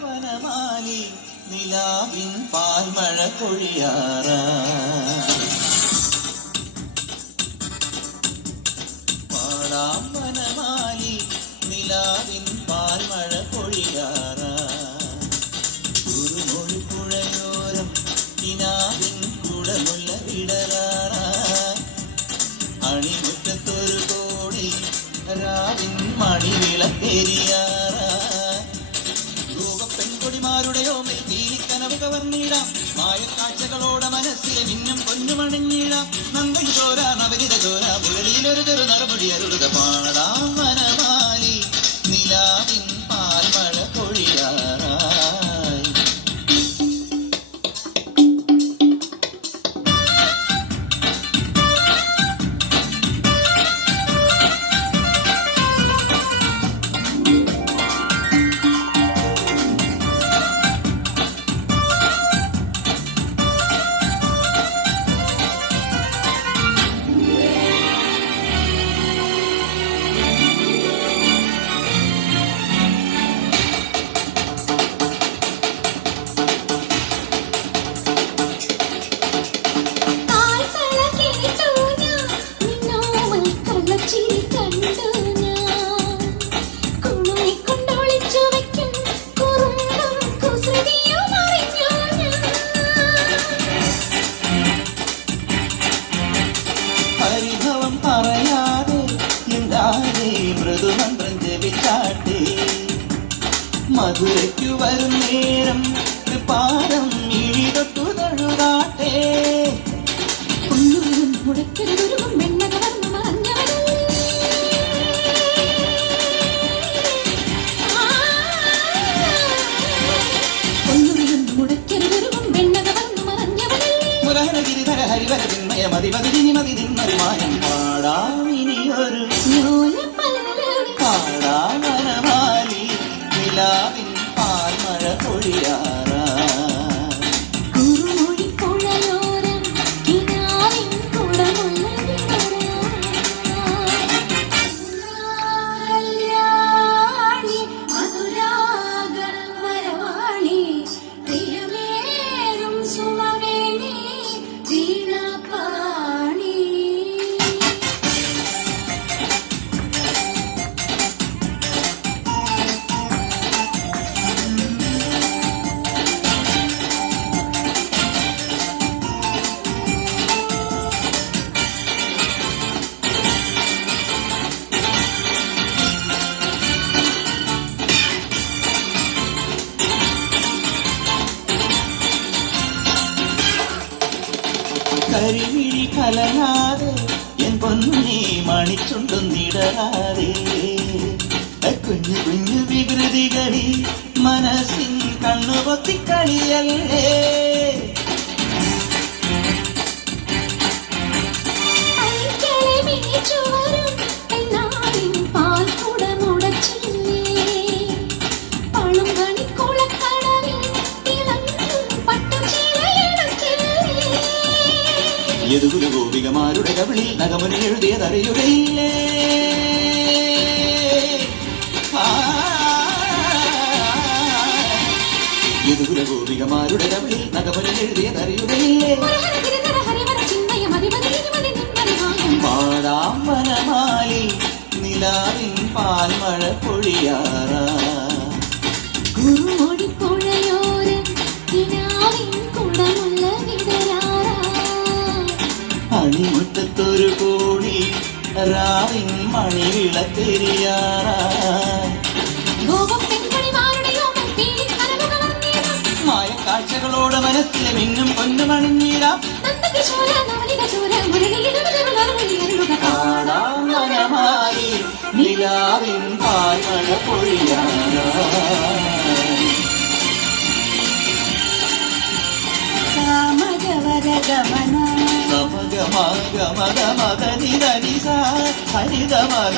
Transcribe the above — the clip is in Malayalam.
വനമാലി നിലാവിൻ പാൽമഴ കൊഴിയാറ പാടാം വനമാലി നിലാവിൻ പാൽമഴ കൊഴിയാറ കുറുമൊഴി പുഴയോരം കിനാവിൻ കുടമുള്ള വിടരാറ അണിമുറ്റത്തൊരു കോടി രാവിൻ മണിവിളക്കേരിയാറ പെൺകൊടിമാരുടെയോ തീരിക്കനവ് കവർന്നിടാം മായക്കാഴ്ചകളോടെ മനസ്സിലെ മിന്നും പൊന്നുമണിഞ്ഞിടാം നന്ദി ചോര നവരിത ചോര മുരളിയിലൊരു ചെറു നറുപടി അരുളുക പാടാം വനമാലി നിലാവിൻ പാൽമഴ കൊഴിയാറായി. മൃദുമന്ത്രം ജപിച്ചാട്ടെ മധുരയ്ക്കു വരും നേരം പാദം ഇഴിതൊട്ടു തഴുതാട്ടെ മുരഹരഗിരിധര ഹരിവര തിന്മയ മതിമതി മതി തിന്മരുമാനം പാടാമിനിയൊരു വനമാലി നിലാവിൻ പാൽമഴ കൊഴിയാറ കരിമിഴി കലരാതെ എൻ പൊന്നേ മണിച്ചുണ്ടും നിടരാതെ കുഞ്ഞു കുഞ്ഞു വികൃതികളിൽ മനസ്സിൻ കണ്ണുപൊത്തിക്കളിയല്ലേ യദുകുല ഗോപികമാരുടെ കവിളിൽ നഗമുനി എഴുതിയതറിയുകയില്ലേ യദുകുല ഗോപികമാരുടെ കവിളിൽ നഗമുനി എഴുതിയതറിയുകയില്ലേ പാടാം വനമാലി നിലാവിൻ പാൽമഴ പൊഴിയാറ അണിമുറ്റത്തൊരു കോടി രാവിൻ മണിവിളക്കെരിയാറായി മായക്കാഴ്ചകളോടെ മനസ്സിലെ മിന്നും പൊന്നുമണിഞ്ഞിടാം പാടാം വനമാലി നിലാവിൻ പാൽമഴ പൊഴിയാറായി. സമഗമഗമഗമഗനിധനിസ ഹരിതമഗ